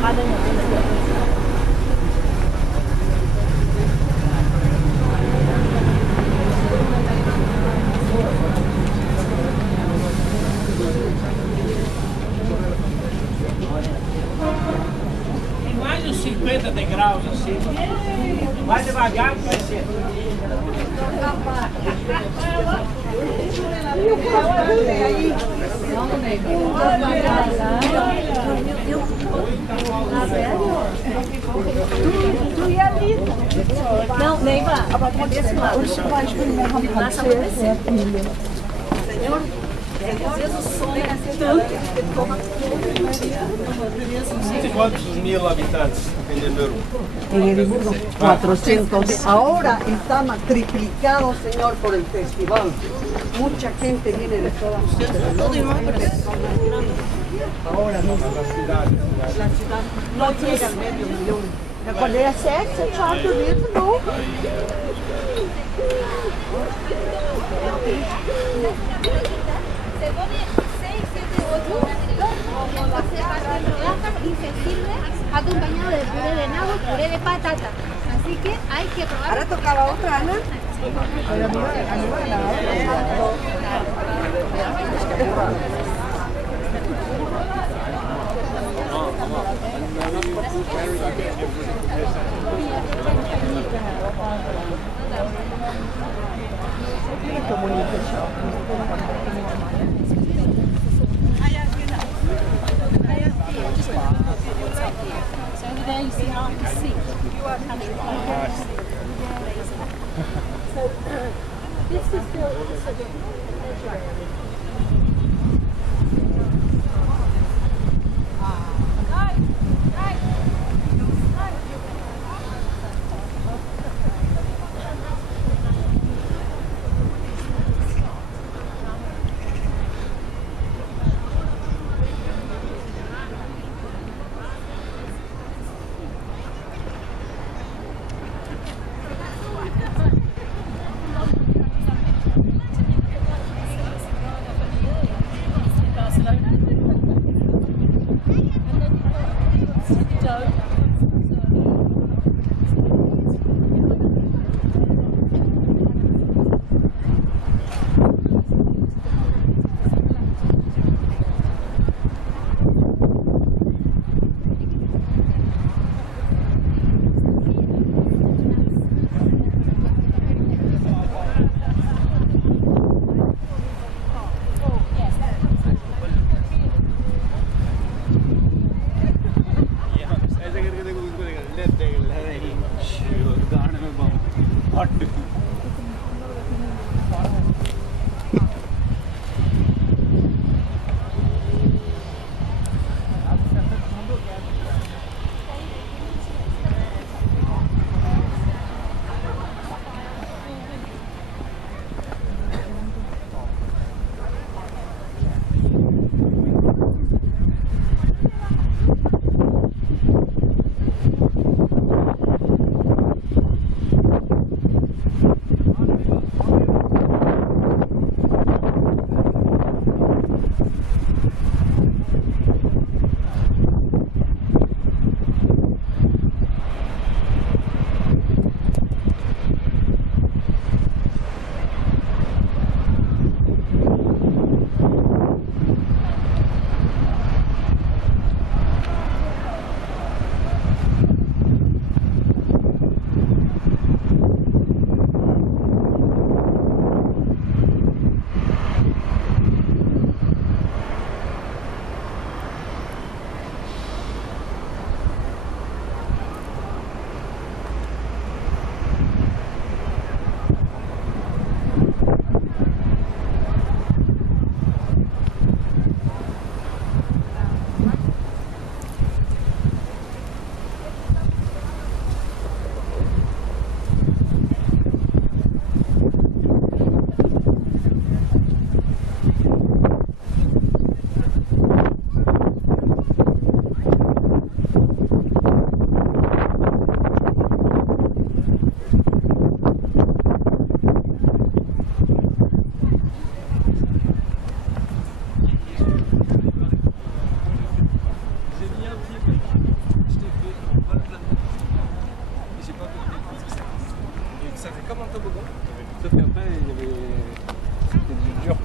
Mais uns 50 degraus assim. Vai devagar que vai ser. Não, Neiva. Senhor, ¿Cuántos mil habitantes en Edimburgo? En Edimburgo, 400. Ahora está triplicado, señor, por el festival. Mucha gente viene de todas partes. Ahora no. La ciudad no llega al medio millón. Quando é sexo, é teatro mesmo, não. Se pone 6, 7, 8 horas va a ser rodajas y se sirve acompañado de puré de nabo y puré de patata. Así que hay que probar. Ahora tocaba otra, Ana. So over there you see half the sea. So this is still Ça fait comme un toboggan, sauf qu'après il y avait... c'était du dur.